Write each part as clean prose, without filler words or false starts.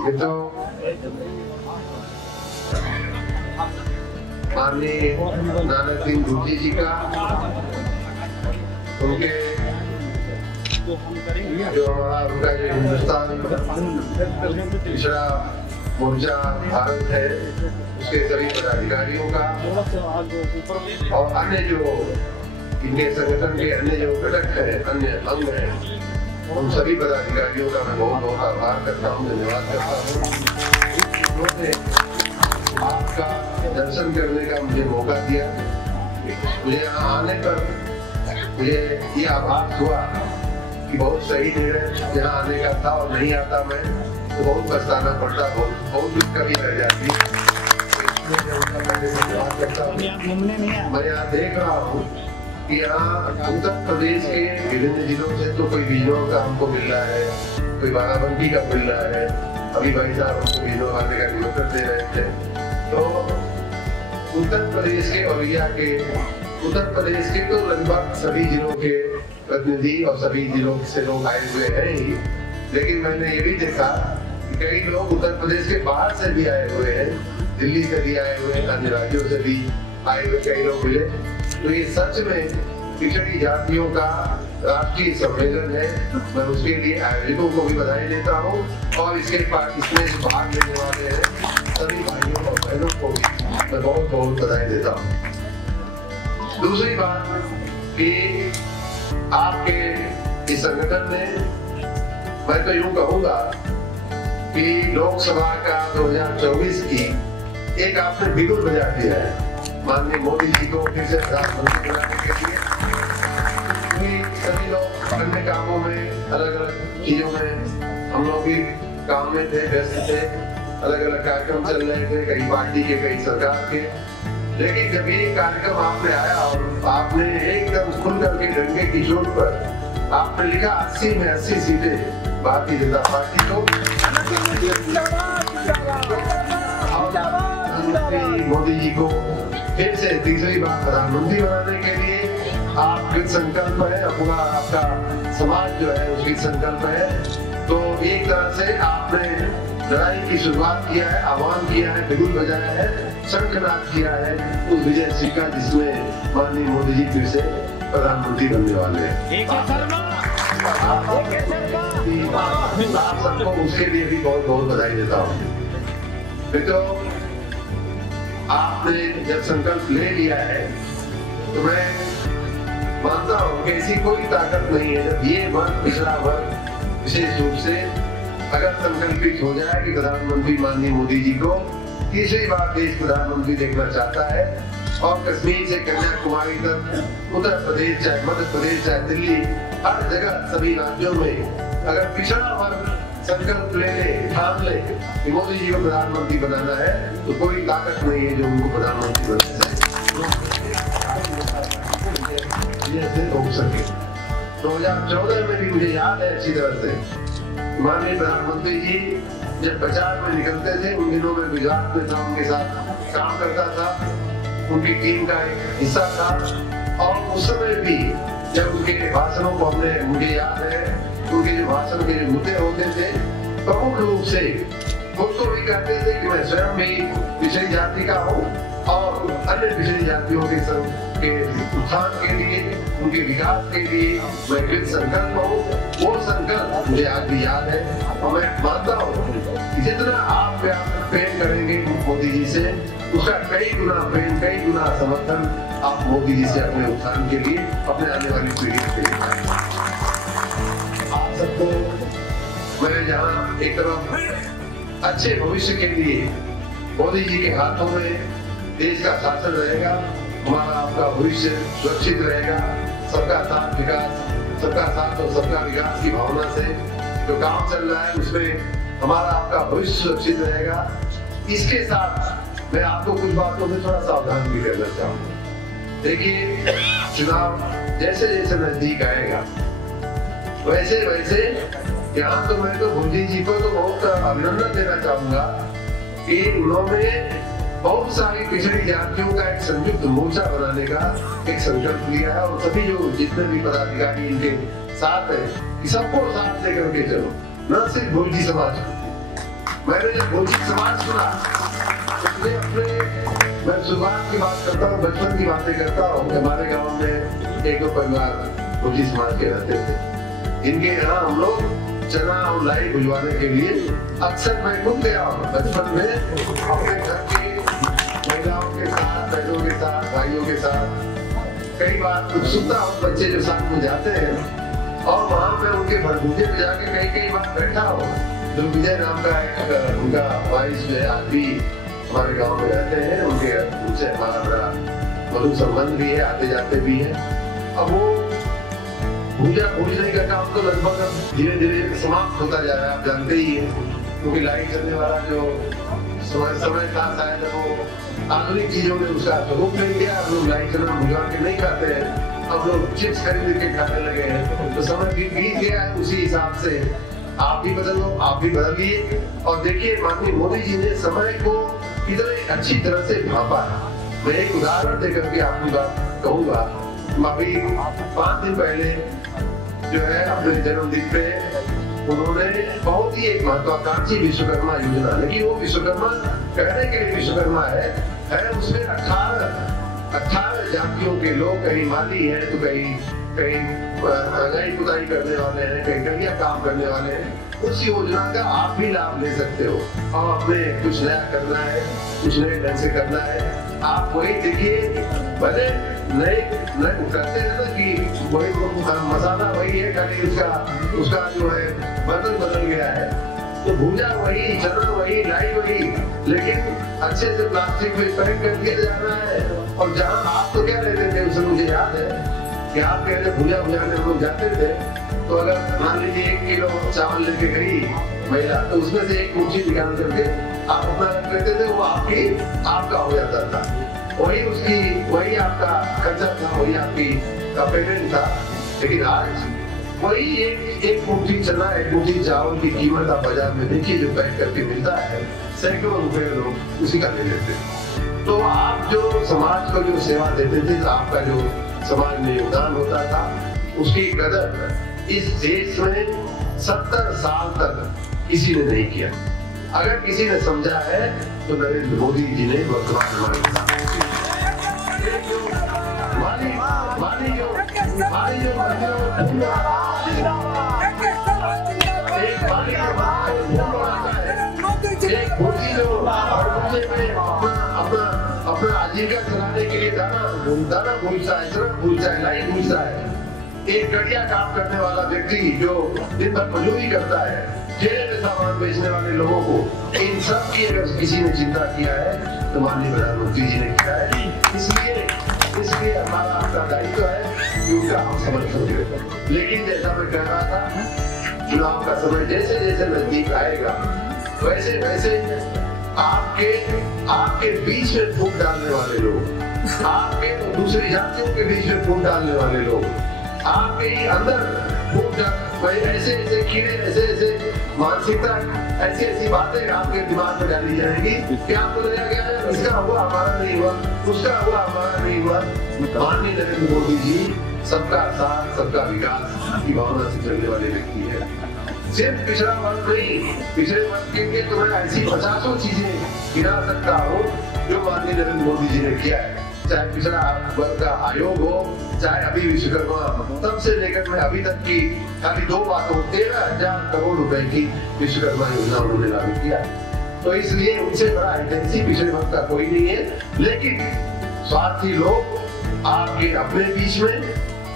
ये तो माननीय नानक सिंह गुरजी जी का, उनके जो उनका जो हिंदुस्तान पिछड़ा मोर्चा भारत है उसके सभी पदाधिकारियों का और अन्य जो इनके संगठन के अन्य जो घटक है, अन्य अंग है, उन सभी पदाधिकारियों का मैं बहुत बहुत आभार करता हूँ, धन्यवाद करता हूँ। उन्होंने आपका दर्शन करने का मुझे मौका दिया। मुझे यहाँ आने पर मुझे ये आभास हुआ कि बहुत सही निर्णय यहाँ आने का था और नहीं आता मैं तो बहुत पछताना पड़ता, बहुत कमी रह जाती। मैं यहाँ देख रहा हूँ कि यहाँ उत्तर प्रदेश के विभिन्न जिलों से तो कोई बीजों का हमको मिल रहा है, कोई बाराबंकी का मिल रहा है। अभी भाई साहब हमको बीजों आने का निमंत्रण दे रहे थे। तो उत्तर प्रदेश के औरैया के, उत्तर प्रदेश के तो लगभग सभी जिलों के प्रतिनिधि और सभी जिलों से लोग आए हुए हैं ही, लेकिन मैंने ये भी देखा कि कई लोग उत्तर प्रदेश के बाहर से भी आए हुए हैं, दिल्ली से भी आए हुए हैं, अन्य राज्यों से भी आए हुए कई लोग मिले। तो ये सच में पिछड़ी जातियों का राष्ट्रीय सम्मेलन है। मैं उसके लिए आयोजकों को भी बधाई देता हूँ और इसमें भाग लेने वाले हैं सभी भाइयों और बहनों को भी मैं बहुत बहुत बधाई देता हूँ। दूसरी बात कि आपके इस संगठन ने, मैं तो यूं कहूंगा कि लोकसभा का 2024 की एक आपने बिगुल बजा दिया है माननीय मोदी जी को फिर से प्रधानमंत्री बनाने के लिए। सभी लोग अन्य कामों में, अलग अलग चीजों में, हम लोग भी काम में थे, व्यस्त थे, अलग अलग कार्यक्रम चल रहे थे, कई पार्टी के, कई सरकार के। लेकिन जब ये कार्यक्रम आपने आया और आपने एकदम खुल करके डंके की चोट पर आपने लिखा 80 में 80 सीटें भारतीय जनता पार्टी को, मोदी जी को फिर से तीसरी बार प्रधानमंत्री बनाने के लिए आप कृत संकल्प है, पूरा आपका समाज जो है उसकी संकल्प है। तो एक तरह से आपने लड़ाई की शुरुआत किया है, आह्वान किया है, बिगुल बजाया है, शंखनाद किया है उस विजय श्री का जिसमें माननीय मोदी जी फिर से प्रधानमंत्री बनने वाले हैं। आप सबको उसके लिए भी बहुत बहुत बधाई देता हूँ। मित्रों, आपने जब संकल्प ले लिया है तो मैं मानता हूँ कि ऐसी कोई ताकत नहीं है जब ये वर्ग, पिछड़ा वर्ग विशेष रूप से अगर संकल्पित हो जाए कि प्रधानमंत्री माननीय मोदी जी को तीसरी बार देश प्रधानमंत्री देखना चाहता है और कश्मीर से कन्याकुमारी तक, उत्तर प्रदेश चाहे मध्य प्रदेश चाहे दिल्ली, हर जगह सभी राज्यों में अगर पिछड़ा वर्ग संकल्प ले ले, ठान ले कि मोदी जी को प्रधानमंत्री बनाना है तो कोई ताकत नहीं है जो उनको प्रधानमंत्री बनाना हो सके। 2014 में भी मुझे याद है अच्छी तरह से माननीय प्रधानमंत्री जी जब प्रचार में निकलते थे, उन दिनों में गुजरात में था, उनके साथ काम करता था, उनकी टीम का एक हिस्सा था। और उस समय भी जब उनके भाषणों को हमने, मुझे याद है उनके जो भाषण के मुद्दे होते थे, प्रमुख रूप से खुद को भी कहते थे कि मैं स्वयं भी पिछड़ी जाति का हूँ और अन्य पिछड़ी जातियों के उत्थान के लिए, उनके विकास के लिए मैं कृत संकल्प हूँ। वो संकल्प मुझे आज भी याद है और मैं मानता हूँ कि जितना आप प्रेम करेंगे मोदी जी से, उसका कई गुना प्रेम, कई गुना समर्थन आप मोदी जी से अपने उत्थान के लिए, अपने आने वाली पीढ़ी के लिए। आप सबको मैं जहाँ एक तरफ अच्छे भविष्य के लिए मोदी जी के हाथों में देश का शासन रहेगा, हमारा आपका भविष्य सुरक्षित रहेगा, सबका साथ विकास, सबका साथ और सबका विकास की भावना से जो काम चल रहा है उसमें हमारा आपका भविष्य सुरक्षित रहेगा। इसके साथ मैं आपको कुछ बातों से थोड़ा सावधान भी करना चाहूँगा। देखिए, चुनाव जैसे जैसे नजदीक आएगा वैसे वैसे यहाँ तो मैं तो मोदी जी को तो बहुत अभिनंदन देना चाहूंगा कि उन्होंने बहुत सारी पिछड़ी जातियों का एक संयुक्त मोर्चा बनाने का एक संकल्प लिया है और सभी जो जितने भी पदाधिकारी इनके साथ है, सबको साथ लेकर के चलो, न सिर्फ भोजी समाज को। मैंने जब भोजी समाज सुना, इसलिए मैं शुरुआत की बात करता हूँ, बचपन की बातें करता हूँ। हमारे गांव में एक दो परिवार भोजी समाज के रहते थे, इनके यहाँ हम लोग चना और लाई भुजवाने के लिए अक्सर मैं खुद गया हूँ बचपन में, अपने घर की महिलाओं के साथ, बहनों के साथ, भाइयों के साथ। कई बार उत्सुकता और बच्चे जो साथ में जाते हैं और वहाँ पे उनके भरभूजे में जाके कई बार बैठा हो। जो विजय नाम का एक उनका वाइस जो है आज भी हमारे गांव में रहते हैं, उनसे हमारा बड़ा मधुर संबंध भी है, आते जाते भी है। अब वो भूजने का काम तो लगभग धीरे धीरे समाप्त होता जा रहा है, आप जानते ही हैं, क्योंकि लाइट चलने वाला जो समय था शायद वो आधुनिक चीजों ने उसका स्वरूप नहीं दिया। हम लोग लाइट चलना भुजवा के नहीं खाते हैं, अब लोग चिप्स खरीद के खाने लगे हैं। तो समय भी बीत गया है, उसी हिसाब से आप भी बदलो, आप भी बदलिए। और देखिए माननीय मोदी जी ने समय को इतने अच्छी तरह से भापा है। मैं एक उदाहरण देकर के आपकी बात कहूंगा। अभी 5 दिन पहले जो है अपने जन्मदिन पे उन्होंने बहुत ही एक महत्वाकांक्षी विश्वकर्मा योजना, लेकिन वो विश्वकर्मा कहने के लिए विश्वकर्मा है उसमें 18 जातियों के लोग, कहीं माली है तो कहीं रंगाई पुताई करने वाले हैं, कहीं कलिया काम करने वाले हैं। उस योजना का आप भी लाभ ले सकते हो और अपने कुछ नया करना है, कुछ नए ढंग से करना है। आप वही देखिए, भले नए करते हैं ना कि वही मसाला वही है, खाली उसका जो है बर्तन बदल गया है, तो भूजा वही, चना वही, लाई वही, लेकिन अच्छे से प्लास्टिक में पैक कर दिया जा रहा है। और जहाँ आप तो क्या लेते थे, उसे मुझे याद है कि आप कहते भूजा भुजाने हम लोग जाते थे, तो अगर मान लीजिए 1 किलो चावल लेके गई महिला, तो उसमें से एक मुट्ठी निकाल करके आप अपना रख लेते थे, वो आपका हो जाता था, वही आपका खर्चा था, वही आपकी का पेमेंट था। लेकिन आज वही एक मुट्ठी चना, एक मुट्ठी चावल की कीमत आप बाजार में देखिए जो पैक करके मिलता है, सैकड़ों रुपए लोग उसी का ले लेते हैं। तो आप जो समाज को जो सेवा देते थे, आपका जो समाज में योगदान होता था, उसकी कदर इस देश में 70 साल तक किसी ने नहीं किया। अगर किसी ने समझा है तो नरेंद्र मोदी जी ने वर्तमान में अपना आजीविका चलाने के लिए दाना भूलता है, श्रम भूलता है, लाइन भूलता है। एक गड़िया काम करने वाला व्यक्ति जो दिन भर मजदूरी करता है, ठेले में सामान बेचने वाले लोगों को, इन सब की अगर किसी ने चिंता किया है तो माननीय प्रधानमंत्री जी ने किया है। इसलिए हमारा आपका दायित्व है कि उनका हम समर्थन करें। लेकिन जैसा मैं कह रहा था, चुनाव का समय जैसे जैसे नजदीक आएगा, वैसे वैसे आपके बीच में फूट डालने वाले लोग, आपके दूसरी जातियों के बीच में फूट डालने वाले लोग, आपके ही अंदर फूट ऐसे कीड़े, ऐसे मानसिकता, ऐसी बातें आपके दिमाग में डाली जाएंगी कि आपको लगेगा कि इसका हुआ हमारा नहीं हुआ, उसका हुआ हमारा नहीं हुआ। माननीय नरेंद्र मोदी जी सबका साथ, सबका विकास की भावना से चलने वाले व्यक्ति है। सिर्फ पिछड़ा वर्ग नहीं, पिछड़े वर्ग के तो मैं ऐसी 50 चीजें गिना सकता हूँ जो माननीय नरेंद्र मोदी जी ने किया है। चाहे पिछड़ा वर्ग का आयोग हो, चाहे अभी विश्वकर्मा, तब से लेकर मैं अभी तक की खाली 2 बातों 13,000 करोड़ रुपए की विश्वकर्मा योजना उन्होंने लागू किया। तो इसलिए उनसे बड़ा हितैषी पिछड़े वर्ग का कोई नहीं है। लेकिन स्वार्थी लोग आपके अपने बीच में,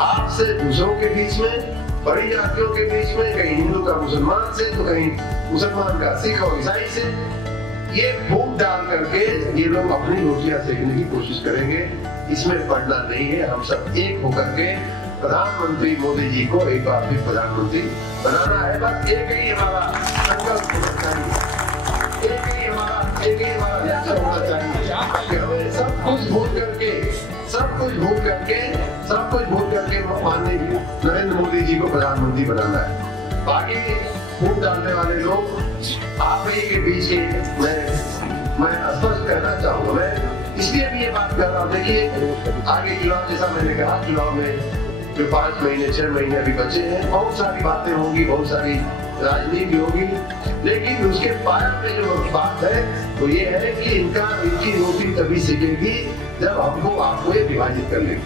आपसे दूसरों के बीच में, बड़ी जातियों के बीच में, कहीं हिंदू का मुसलमान से, तो कहीं मुसलमान का सिख और ईसाई से, ये फूट डाल करके ये लोग अपनी रोटियां सेकने की कोशिश करेंगे। इसमें पढ़ना नहीं है। हम सब एक होकर के प्रधानमंत्री मोदी जी को एक बार फिर प्रधानमंत्री बनाना है। बस एक ही हमारा संकल्प होना चाहिए, एक ही हमारा लक्ष्य होना चाहिए कि हमें सब कुछ भूल करके माननीय नरेंद्र मोदी जी को प्रधानमंत्री बनाना है। बाकी फूट डालने वाले लोग आप ही के बीच मैं स्पष्ट कहना चाहूंगा। मैं इसलिए भी ये बात कर रहा हूँ, देखिए आगे चुनाव, जैसा मैंने कहा, चुनाव में जो 5 महीने 6 महीने अभी बचे हैं, बहुत सारी बातें होंगी, बहुत सारी राजनीति होगी, लेकिन उसके पाया में जो बात है वो ये है कि इनकी रोटी तभी सिकेगी जब हमको आपको ये विभाजित कर लेंगे,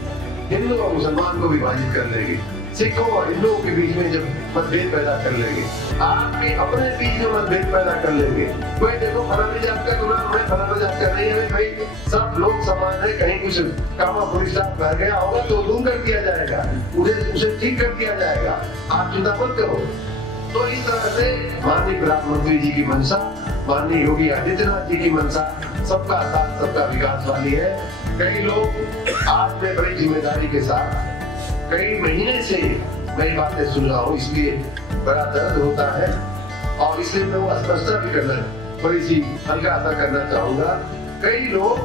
हिंदू और मुसलमान को विभाजित कर लेंगे, सिखों और हिंदुओं के बीच में जब मतभेद पैदा कर लेंगे, आपके अपने बीच में मतभेद पैदा कर लेंगे। भाई देखो फलानी जात का गुलाम है, फलाना जात का नहीं है, भाई सब लोग समान है, कहीं कुछ कामा पुलिस कर गया होगा तो दूर कर दिया जाएगा, उसे ठीक कर दिया जाएगा, आप चिंता मत करो। तो इस तरह से माननीय प्रधानमंत्री जी की मंशा, माननीय योगी आदित्यनाथ जी की मंशा सबका साथ सबका विकास वाली है। कई लोग आज में बड़ी जिम्मेदारी के साथ कई महीने से नई बातें सुन रहा हूँ, इसलिए बड़ा दर्द होता है और इसलिए मैं वो स्पष्टता भी करना थोड़ी सी हल्का सा करना चाहूंगा। कई लोग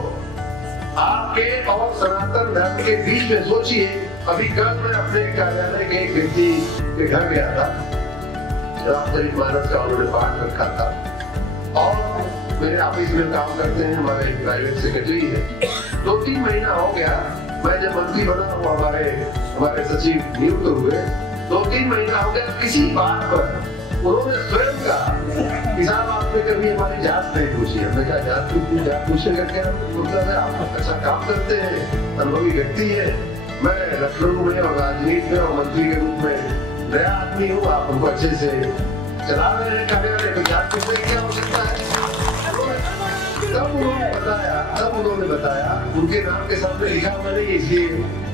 आपके और सनातन धर्म के बीच में, सोचिए अभी कल मैं अपने कार्यालय के एक व्यक्ति के घर गया था, रामचरितमानस का उन्होंने पाठ रखा था और मेरे ऑफिस में काम करते हैं, हमारे प्राइवेट सेक्रेटरी है। 2-3 महीना हो गया मैं जब मंत्री बना हूँ, हमारे सचिव नियुक्त हुए, 2-3 महीना हो गया किसी बात पर उन्होंने स्वयं कहा कि साहब आपने कभी हमारी जात नहीं पूछी। हमने कहा जात पूछने का क्या मतलब है, आप अच्छा काम करते हैं, अनुभवी व्यक्ति है, मैं लखनऊ में और राजनीति में और मंत्री के रूप में नया आदमी हूँ, आप हमको अच्छे से चला रहे हैं कार्यालय, तो जात पूछने क्या हो सकता है। तब उन्होंने बताया उनके नाम के सामने लिखा हुआ नहीं, इसलिए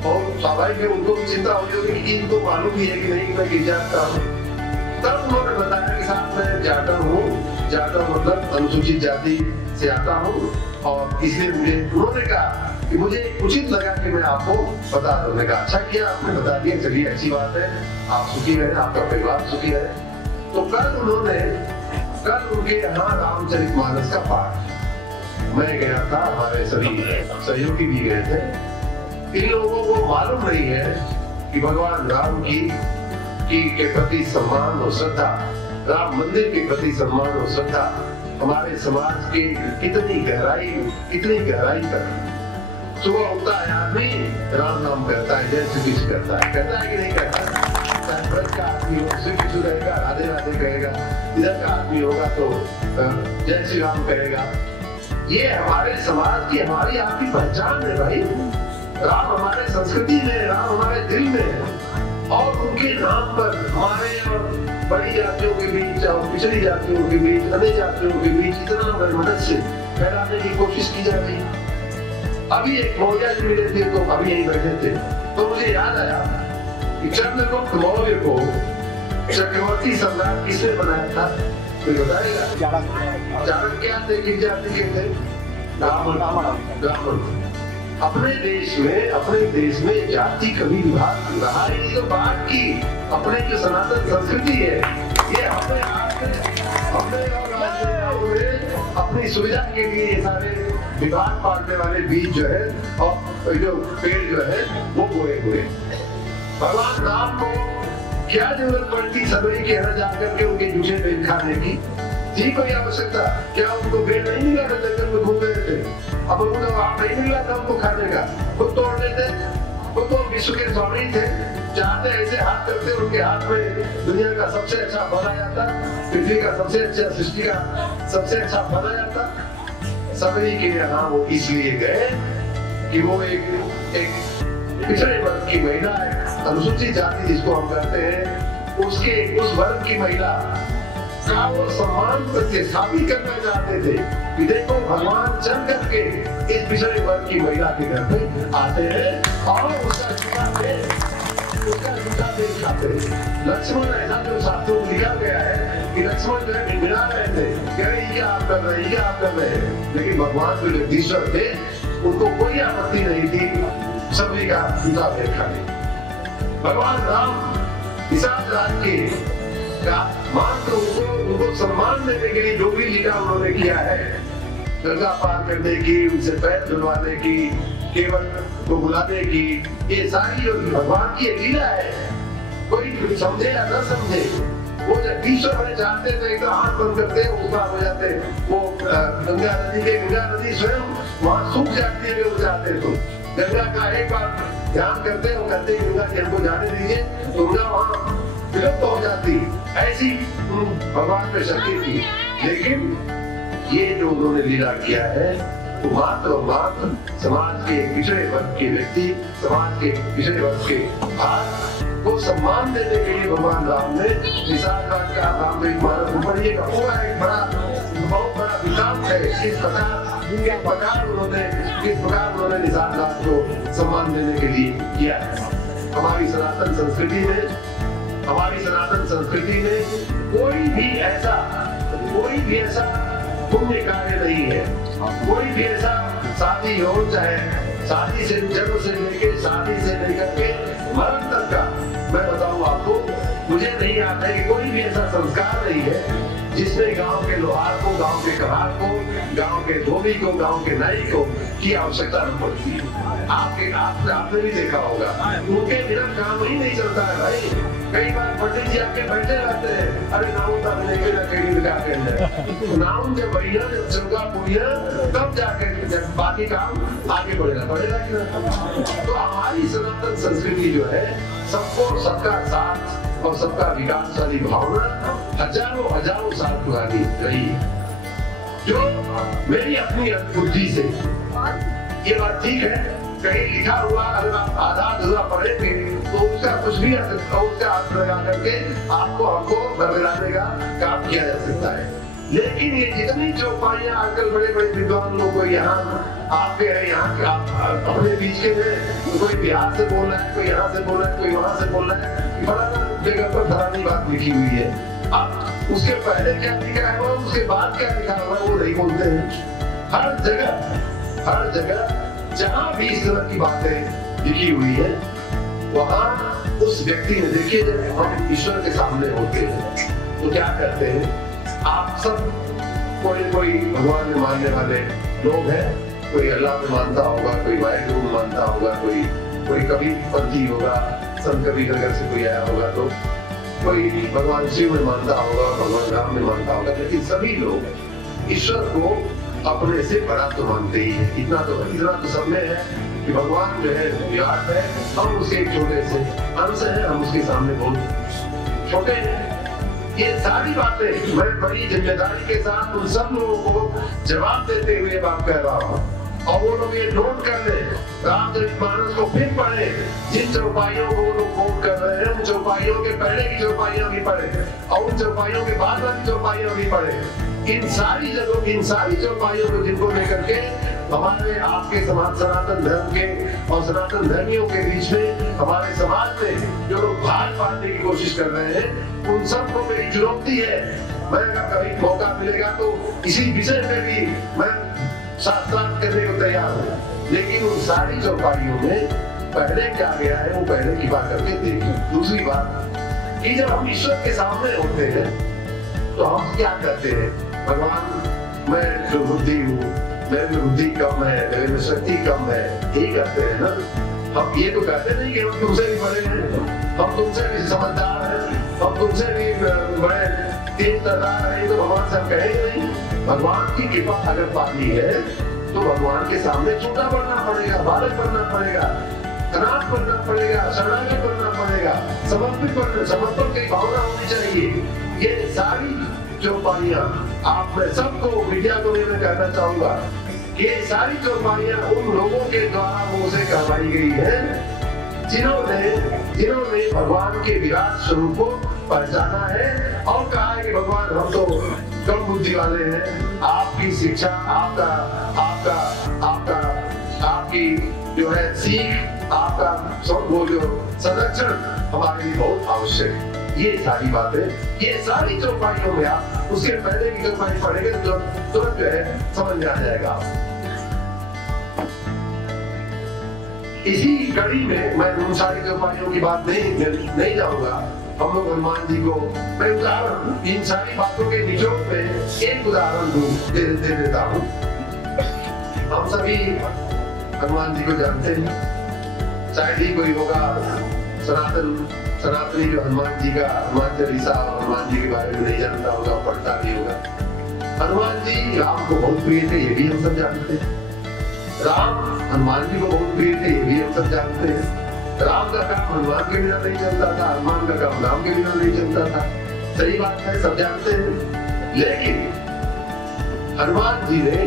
और स्वाभाविक है उनको भी चिंता होगी कि इनको मालूम ही है कि नहीं मैं किस जात का हूँ। तब उन्होंने बताया कि साहब मैं जाटा हूँ, जाटा मतलब अनुसूचित जाति से आता हूँ और इसलिए उन्होंने कहा कि मुझे उचित लगा कि मैं आपको बता दूं। मैंने कहा अच्छा किया आपने बता दिया, चलिए अच्छी बात है, आप सुखी रहे, आपका परिवार सुखी रहे। तो कल उनके यहाँ रामचरितमानस का पाठ मैं गया था, हमारे सभी सहयोगी भी गए थे। इन लोगों को मालूम नहीं है कि भगवान राम की के प्रति सम्मान और श्रद्धा, राम मंदिर के प्रति सम्मान और श्रद्धा हमारे समाज के कितनी गहराई तक। सुबह उठता है आदमी राम नाम करता है, जय श्री कृष्ण करता है कि नहीं करता। चाहे ब्रज का आदमी हो श्री कृष्ण कहेगा, राधे राधे कहेगा, इधर का आदमी होगा तो जय श्री राम कहेगा। ये हमारे समाज की, हमारी आपकी पहचान है भाई। राम हमारे संस्कृति में, राम हमारे दिल में है और उनके नाम पर हमारे और बड़ी जातियों के बीच और पिछड़ी जातियों के बीच, अन्य जातियों के बीच इतना मदद से फैलाने की कोशिश की जा रही है। अभी एक मौर्य जी मिले थे तो अभी यहीं बैठे थे, तो मुझे याद आया कि चंद्रगुप्त मौर्य को चक्रवर्ती सम्राट किसने बनाया था, कोई बताएगा? चाणक्य थे, किस जाति के थे? ब्राह्मण। अपने देश में जाति कभी विभाग रहा ही नहीं, तो बात की अपने जो सनातन संस्कृति है ये हमने अपनी सुविधा के लिए ये सारे विभाग पालने वाले बीज जो है और जो पेड़ जो है वो बोए हुए। भगवान राम को क्या जरूरत पड़ती सदरी के यहाँ जाकर के उनके जूठे पेड़ खाने की? जी कोई आवश्यकता? क्या उनको पेड़ नहीं मिला था, जंगल में घूम रहे थे, अब उनको आप नहीं मिला था उनको खाने का, खुद तोड़ लेते। वो तो विश्व के स्वामी थे, चाहते ऐसे हाथ करते उनके हाथ में दुनिया का सबसे अच्छा फल आ जाता, पृथ्वी का सबसे अच्छा, सृष्टि का सबसे अच्छा फल आ जाता। सबरी के यहाँ वो इसलिए गए कि वो एक पिछड़े वर्ग की महिला, अनुसूचित जाति जिसको हम कहते हैं, उस वर्ग की महिला का वो सम्मान प्रतिस्थापित करना चाहते थे कि देखो भगवान चल करके इस पिछड़े वर्ग की महिला के घर पे आते हैं और उसका जूठा पेड़ खाते हैं। लक्ष्मण, ऐसा जो शास्त्रों में लिखा गया है कि लक्ष्मण जो है गिड़गिड़ा रहे थे, कह रहे ये आप कर रहे हैं, लेकिन भगवान जो जगदीश्वर थे उनको कोई आपत्ति नहीं थी सभी का जूठा पेड़ खाने। भगवान राम इस राज के का मात्र उनको सम्मान देने के लिए जो भी लीला उन्होंने किया है, गंगा पार करने की, उनसे पैर धुलवाने की, केवल को बुलाने की, ये सारी जो भगवान की लीला है, कोई समझे या न समझे, वो जगदीश्वर होने चाहते थे तो आंख बंद करते उसका हो जाते। वो गंगा नदी स्वयं वहाँ सूख जाती है, वो चाहते तो गंगा का एक बार ध्यान करते, वो कहते गंगा जी हमको जाने दीजिए, तो गंगा वहाँ विलुप्त हो जाती, ऐसी भगवान में शक्ति थी। लेकिन ये जो उन्होंने लीला किया है वो मात्र और मात्र समाज के पिछड़े वर्ग के व्यक्ति, समाज के पिछड़े वर्ग के भाग को सम्मान देने के लिए भगवान राम ने निषादवाद का रामदेव मानस ऊपर ये पूरा एक बड़ा बहुत बड़ा विकास है। किस प्रकार उन्होंने निषादवाद को सम्मान देने के लिए किया है। हमारी सनातन संस्कृति में कोई भी ऐसा पुण्य कार्य नहीं है, कोई भी ऐसा शादी हो, चाहे शादी से जन्म से लेकर के मरण तक का, मैं बताऊं आपको, मुझे नहीं याद है कि कोई भी ऐसा संस्कार नहीं है जिसमें गांव के लोहार को, गांव के कहार को, गांव के धोबी को, गांव के नाई को की आवश्यकता न पड़ती है। आपने भी देखा होगा, उनके बिना काम ही नहीं चलता है भाई। कई बार पंडित जी आके बैठे रहते हैं, अरे नाउन तब लेके ना कहीं लगा के नाउन जब बढ़िया जब चौका पुड़िया तब जाके जब बाकी काम आगे बढ़ेगा कि ना। तो हमारी सनातन संस्कृति जो है सबको, सबका साथ और सबका विकास वाली भावना हजारों साल पुरानी रही है। जो मेरी अपनी बुद्धि से ये बात ठीक है, कहीं लिखा हुआ अगर आप आधा अधूरा पढ़ेंगे तो उसका कुछ भी उसका अर्थ लगा करके आपको हमको बरगलाने का काम किया जा सकता है। लेकिन ये जितनी चौपाइयां आजकल बड़े बड़े विद्वान लोग को यहाँ आपके हैं, यहाँ के आप अपने बीच के हैं, कोई बिहार से बोल रहा है, कोई यहाँ से बोल रहा है, कोई वहां से बोल रहा है, फलाना जगह पर फलानी बात लिखी हुई है। अब उसके पहले क्या लिखा है उसके बाद क्या लिखा हुआ वो नहीं बोलते हैं। हर जगह जहाँ भी इस तरह की बातें लिखी हुई है वहाँ उस व्यक्ति ने, देखिए जब हम ईश्वर के सामने होते हैं तो क्या करते हैं, आप सब कोई भगवान में मानने वाले लोग हैं, कोई अल्लाह में मानता होगा, कोई वाहिगुरु में मानता होगा, कोई कभी पंथी होगा, संत कभी नगर से कोई आया होगा, तो कोई भगवान शिव में मानता होगा, भगवान राम में मानता होगा। लेकिन सभी लोग ईश्वर को अपने से बड़ा तो मानते ही है। इतना तो सब में है कि भगवान जो है विराट है, हम उसके एक छोटे से अंश हैं, हम उसके सामने बहुत छोटे हैं। ये सारी बातें मैं बड़ी जिम्मेदारी के साथ उन सब लोगों को जवाब देते हुए बात कह रहा हूँ, और वो लोग ये नोट कर ले, रामचरितमानस को फिर पढ़े, जिन चौपाइयों को वो लोग कोट कर रहे हैं उन चौपाइयों के पहले की चौपाइयां भी पढ़े और उन चौपाइयों के बाद वाली चौपाइयां भी पढ़े। इन सारी चौपाइयों को जिनको लेकर के हमारे आपके सनातन धर्म के और सनातन धर्मियों के बीच में हमारे समाज में जो लोग भाग पाने की कोशिश कर रहे हैं, उन सबको मेरी चुनौती है। मैं अगर कभी मौका मिलेगा तो इसी विषय में भी मैं साथ करने को तैयार हूँ। लेकिन उन सारी चौपाइयों में पहले क्या गया है वो पहले की बात करके देखिए। दूसरी बात कि जब हम ईश्वर के सामने होते हैं तो हम क्या करते हैं, भगवान मैं जो बुद्धि हूँ, मेरे में बुद्धि कम है, मेरे में शक्ति कम है, यही करते हैं ना। हम ये तो कहते नहीं कि हम तुमसे भी बड़े हैं, हम तुमसे भी समझदार हैं, हम तुमसे भी बड़े तेज तर्रार हैं, तो भगवान से हम कहेंगे नहीं। भगवान की कृपा अगर पानी है तो भगवान के सामने छोटा बनना पड़ेगा, बालक बनना पड़ेगा, अनाथ बनना पड़ेगा, शरणागत बनना पड़ेगा, समर्पण की भावना होनी चाहिए। ये सारी चौपाइयां आप मैं सबको मीडिया को मैं कहना चाहूंगा, ये सारी चौपाइयां उन लोगों के द्वारा मुंह से कहवाई गई है जिन्होंने भगवान के विराट स्वरूप को पहचाना है और कहा है कि भगवान हम तो कम बुद्धि वाले हैं, आपकी शिक्षा, आपकी जो है सीख, आपका वो जो संरक्षण हमारे लिए बहुत आवश्यक है। ये सारी बातें, ये सारी चौपाइयों में आप उसके पहले की चौपाई पढ़ेंगे तो तुरंत जो है समझ में आ जाएगा। इसी कड़ी में मैं उन सारी चौपाइयों की बात नहीं जाऊंगा। हम लोग हनुमान जी को मैं उदाहरण इन सारी बातों के निचोड़ में एक उदाहरण दे देता हूँ। हम सभी हनुमान जी को जानते हैं, शायद ही कोई होगा सनातनी जो हनुमान जी का हनुमान चालीसा और हनुमान जी के बारे में नहीं जानता होगा, पढ़ता नहीं होगा। हनुमान जी राम को बहुत प्रिय थे, ये भी हम सब जानते हैं। राम हनुमान जी को बहुत प्रिय थे, ये भी हम सब जानते हैं। राम का काम हनुमान के बिना नहीं चलता था, हनुमान का काम राम के बिना नहीं चलता था। सही बात है, सब जानते हैं। लेकिन हनुमान जी ने,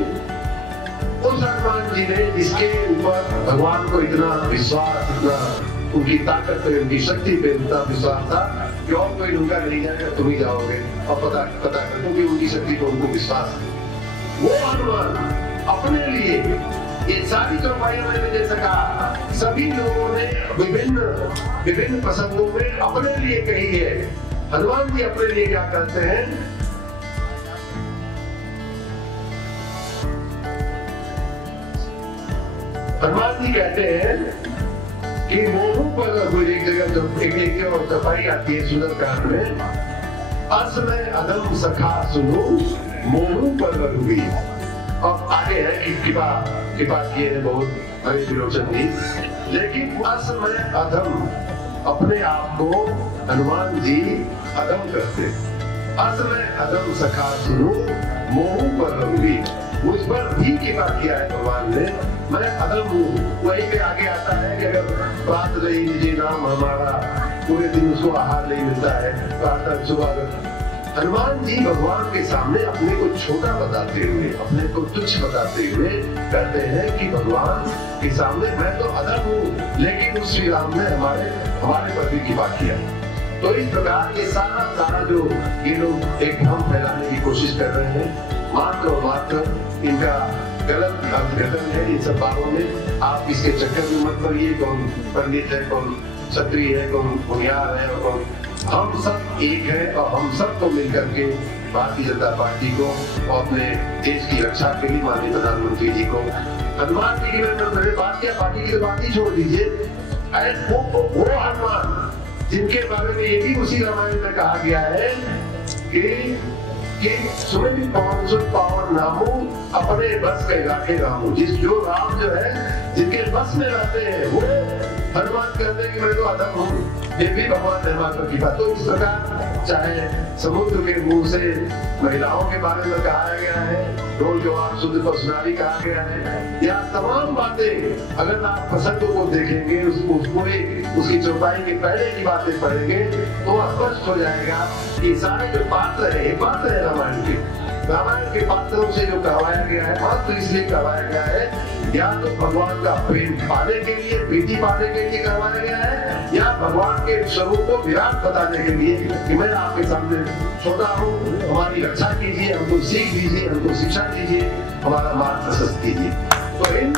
उस हनुमान जी ने जिसके ऊपर भगवान को इतना विश्वास, इतना उनकी ताकत पे, उनकी शक्ति पे इतना विश्वास था कि और कोई उनका नहीं जाएगा, तुम ही जाओगे। और पता कर, क्योंकि उनकी शक्ति को उनको विश्वास है। वो हनुमान अपने लिए ये सारी चौपाइयां मैंने जैसा कहा, सभी लोगों ने विभिन्न प्रसंगों में अपने लिए कही है। हनुमान जी अपने लिए क्या कहते हैं? हनुमान जी कहते हैं कि मोहू पर एक जगह जब एक और चौपाई आती है सुंदरकांड में, अस में अदम सखा सुनो मोहू पर रघुवीर। अब आगे है कि कृपा किए हैं बहुत हरे विरोचन जी, लेकिन अस में अधम, अपने आप को हनुमान जी अधम करते। अस में अधम सखा सुनो मोहू पर रघुवीर, मुझ पर भी कृपा किया है भगवान ने, मैं अधम हूँ। वहीं पे आगे आता है कि अगर प्रात रही निजी नाम हमारा, पूरे दिन उसको आहार नहीं मिलता है, प्रातः सुबह। हनुमान जी भगवान के सामने अपने को छोटा बताते हुए, अपने को तुच्छ बताते हुए कहते हैं कि भगवान के सामने मैं तो अधम हूँ, लेकिन उस श्री राम ने हमारे पर भी कृपा किया। तो इस प्रकार ये सारा जो ये लोग एक भ्रम फैलाने की कोशिश कर रहे हैं, मात्र और मात्र इनका गलत अर्थघटन है इन सब बातों में। आप इसके चक्कर में मत पड़िए, कौन पंडित है, कौन क्षत्रिय है, कौन भूमिहार है, और कौन, हम सब एक है। और हम सबको मिलकर के भारतीय जनता पार्टी को और अपने देश की रक्षा के लिए माननीय प्रधानमंत्री जी को, हनुमान जी की मैंने बात किया, पार्टी की तो बात ही छोड़ दीजिए। वो हनुमान जिनके बारे में ये भी उसी रामायण में कहा गया है कि सुमित पवन सुत पावन नामू, अपने बस में राखे रामू। जो राम जो है जिनके बस में रहते हैं, वो हनुमान कहते हैं कि मैं तो अधम हूँ, ये भी भगवान ने हमारे की बात। तो इस प्रकार चाहे समुद्र के मुंह से महिलाओं के बारे में कहा गया है, ढोल जवाब शुद्ध पर सुनारी कहा गया है, या तमाम बातें अगर आप प्रसंग को देखेंगे, उसकी चौपाई के पहले की बातें पढ़ेंगे तो स्पष्ट हो जाएगा कि सारे जो पात्र है, पात्र है रामायण के पात्रों से जो कहवाया गया है, मात्र इसलिए कहवाया गया है या तो भगवान का प्रेम पाने के लिए, प्रीति पाने के लिए करवाया गया है, या भगवान के स्वरूप को विराट बताने के लिए कि मैं आपके सामने छोटा हूँ, हमारी रक्षा कीजिए, हमको सीख दीजिए, हमको शिक्षा दीजिए, हमारा मार्ग प्रशस्त कीजिए। तो इन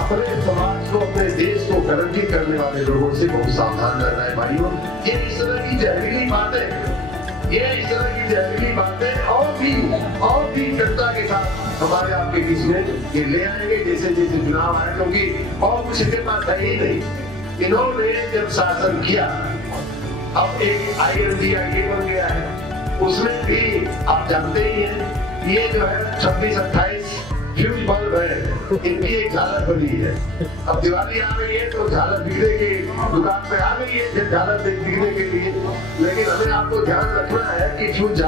अपने समाज को, अपने देश को कलंकित करने वाले लोगों से बहुत सावधान रहना है भाइयों। ये इस तरह की जहरीली बातें और भी जनता के साथ हमारे आपके बीच में ये ले आएंगे जैसे जैसे चुनाव आए, क्योंकि और कुछ इनके पास है ही नहीं। इन्होंने जब शासन किया, अब एक INDIA बन गया है, उसमें भी आप जानते ही हैं, ये जो है 26-28 फ्यूज बल्ब है, इनकी एक झालर बनी है। अब दिवाली आ गई है तो झालर बिकने की दुकान पे आ गई है, झालर बिकने के लिए। लेकिन हमें आपको ध्यान रखना है कि फ्यूज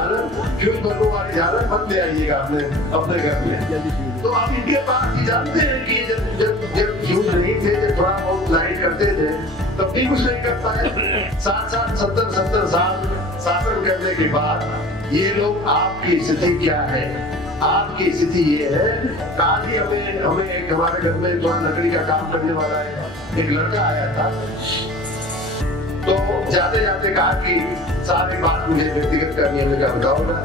बल्बों वाली झालर मत ले आइएगा अपने घर में। तो आप इनके पास ही जानते हैं कि जब फ्यूज नहीं थे, जब थोड़ा बहुत लाइट करते थे, तब भी कुछ नहीं कर पाए। 70 साल शासन करने के बाद ये लोग, आपकी स्थिति क्या है? आपकी स्थिति ये है, कल ही हमें हमारे घर में थोड़ा लकड़ी का काम करने वाला है एक लड़का आया था, तो जाते जाते कहा कि सारी बात मुझे व्यक्तिगत करनी है, मैंने कहा बताओ ना।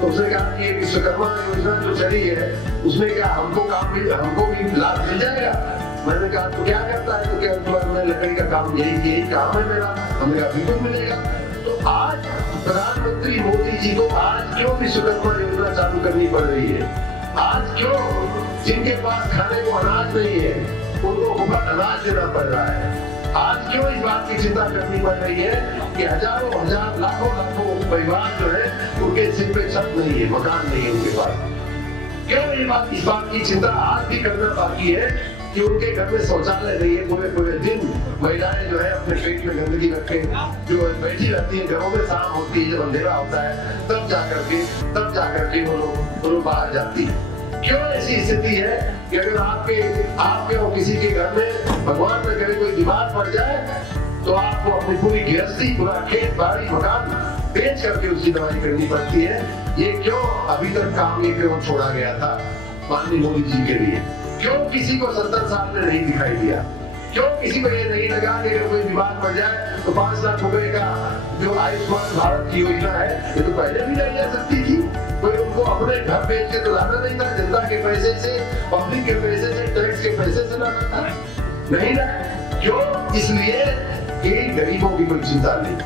तो उसने कहा कि विश्वकर्मा योजना जो चली है उसमें क्या हमको भी लाभ मिल जाएगा? मैंने कहा तो क्या करता है? तो क्या मैं लकड़ी का काम, यही काम है मेरा। हमने कहा बिल्कुल मिलेगा। तो आज प्रधानमंत्री मोदी जी को आज क्यों विश्वकर्मा योजना चालू करनी पड़ रही है? आज क्यों जिनके पास खाने को अनाज नहीं है उनको मुफ्त अनाज देना पड़ रहा है? आज क्यों इस बात की चिंता करनी पड़ रही है कि हजारों हजार लाखों परिवार जो है उनके सिर पे छत नहीं है, मकान नहीं है उनके पास? क्यों इस बात की चिंता आज भी करना बाकी है कि उनके घर में शौचालय नहीं है? पूरे दिन महिलाएं जो है अपने पेट में गंदगी रख के जो बैठी रहती है घरों में, शाम होती है जब अंधेरा होता है तब जाकर के वो लोग बाहर जाती है। क्यों ऐसी स्थिति है कि अगर आपके और किसी के घर में भगवान न करे कोई बीमार पड़ जाए तो आपको अपनी पूरी गृहस्थी, पूरा खेत बाड़ी मकान बेच करके उसकी दवाई करनी पड़ती है। ये क्यों अभी तक काम ये क्यों छोड़ा गया था माननीय मोदी जी के लिए? क्यों किसी को 70 साल में नहीं दिखाई दिया? क्यों किसी को ये नहीं लगा कि अगर कोई बीमार पड़ जाए तो 5 लाख रुपए का जो आयुष्मान भारत की योजना है ये तो पहले भी लाई जा सकती थी। कोई उनको अपने घर बेच के तो लाना नहीं था, जनता के पैसे से, पब्लिक के पैसे से, टैक्स के पैसे से लाना था, नहीं ना? क्यों? इसलिए कि गरीबों की कोई चिंता नहीं।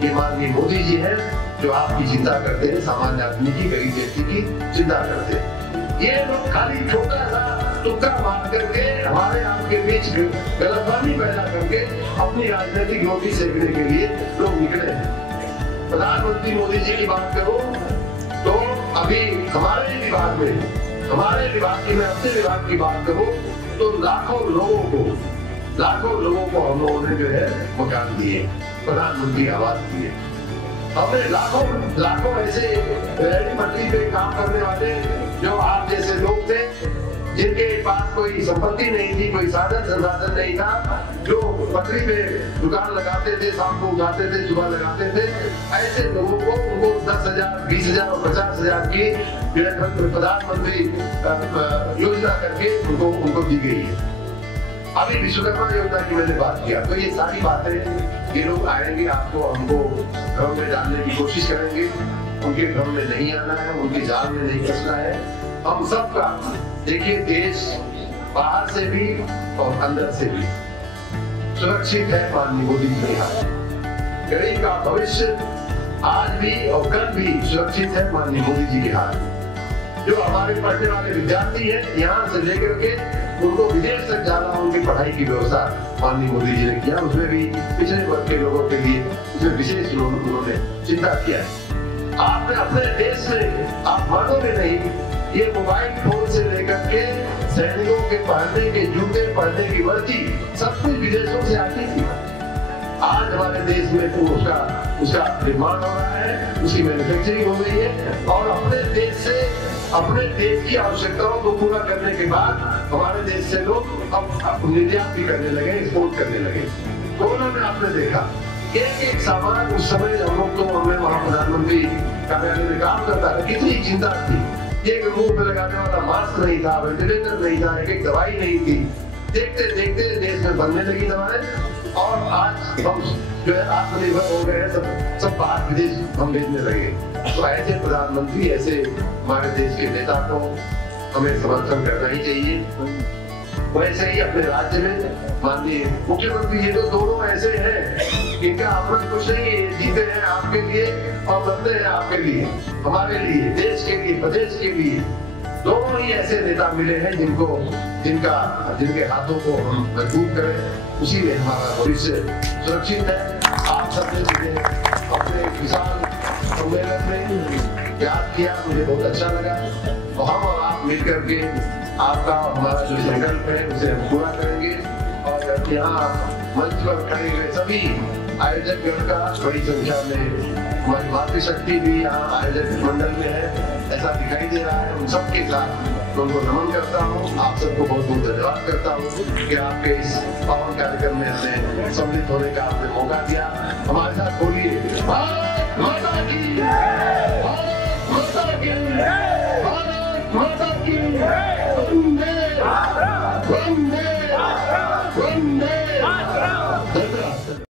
ये माननीय मोदी जी हैं जो आपकी चिंता करते हैं, सामान्य आदमी की, गरीब व्यक्ति की चिंता करते हैं। ये लोग खाली छोटा सा तुक्का मार करके हमारे आपके बीच गलतफहमी पैदा करके अपनी राजनीतिक रोटी सेकने के लिए लोग निकले हैं। प्रधानमंत्री मोदी जी की बात करूं तो अभी हमारे विभाग में, हमारे विभाग की, मैं अपने विभाग की बात करूं तो लाखों लोगों को हम लोगों ने जो है मकान दिए, प्रधानमंत्री आवास दिए। हमने लाखों ऐसे रेहड़ी पटरी पे काम करने वाले जो आप जैसे लोग थे, जिनके पास कोई संपत्ति नहीं थी, कोई साधन संसाधन नहीं था, जो पटरी पे दुकान लगाते थे, शाम को उठाते थे, सुबह लगाते थे, ऐसे लोगों को उनको 10,000, 20,000 और 50,000 की प्रधानमंत्री योजना करके उनको दी गई है। अभी विश्वकर्मा योजना की मैंने बात किया तो ये सारी बातें, ये लोग आएंगे, आपको हमको घर में डालने की कोशिश करेंगे। उनके घर में नहीं आना है, उनके जाल में नहीं फंसना है। हम सबका देखिए, देश बाहर से भी और अंदर से भी सुरक्षित है माननीय मोदी जी के हाथ। गरीब का भविष्य आज भी और कल भी सुरक्षित है माननीय मोदी जी के हाथ। जो हमारे पढ़ने वाले विद्यार्थी हैं, यहाँ से लेकर के उनको विदेश तक जाना, उनकी पढ़ाई की व्यवस्था माननीय मोदी जी ने किया। उसमें भी पिछड़े वर्ग के लोगों के लिए उसमें विशेष उन्होंने चिंता किया है। आपने अपने देश में, आप मानोगे नहीं, ये मोबाइल फोन से लेकर के सैनिकों के पहनने के जूते, पहनने की वर्दी, सब कुछ विदेशों से आती थी। आज हमारे देश में तो उसका निर्माण हो रहा है, उसकी मैन्युफैक्चरिंग हो गई है और अपने देश की आवश्यकताओं को पूरा करने के बाद हमारे देश से लोग अब निर्यात भी करने लगे, एक्सपोर्ट करने लगे। कोरोना में आपने देखा एक सामान, उस समय हम लोग तो, हमें वहाँ प्रधानमंत्री कार्यालय में काम करता था, कितनी चिंता थी। एक मुंह पे लगाने वाला मास्क नहीं था, वेंटिलेटर नहीं था, एक दवाई नहीं थी। देखते देखते देश में बनने लगी दवाएं और आज हम जो है आत्मनिर्भर हो गए हैं, सब बाहर विदेश हम भेजने लगे। तो ऐसे प्रधानमंत्री, ऐसे हमारे देश के नेता को हमें समर्थन करना ही चाहिए। वैसे ही अपने राज्य में माननीय मुख्यमंत्री जी तो दोनों ऐसे हैं, इनका अपना कुछ नहीं, जीते हैं आपके लिए और मरते हैं आपके लिए, हमारे लिए, देश के लिए, प्रदेश के लिए। दोनों ही ऐसे नेता मिले हैं जिनके हाथों को हम मजबूत करें, उसी में हमारा भविष्य सुरक्षित है। आप सबने मुझे अपने किसान सम्मेलन में याद किया, मुझे बहुत अच्छा लगा और हम और आप मिलकर के आपका हमारा जो संकल्प है उसे हम पूरा करेंगे। और यहाँ मंच पर खड़े हुए सभी आयोजक गण का बड़ी संख्या में, हमारी मातृशक्ति भी यहाँ आयोजक मंडल में है, ऐसा दिखाई दे रहा है। उन सबके साथ मैं उनको नमन करता हूँ, आप सबको बहुत बहुत धन्यवाद करता हूँ कि आपके इस पावन कार्यक्रम में हमें सम्मिलित होने का आपने मौका दिया। हमारे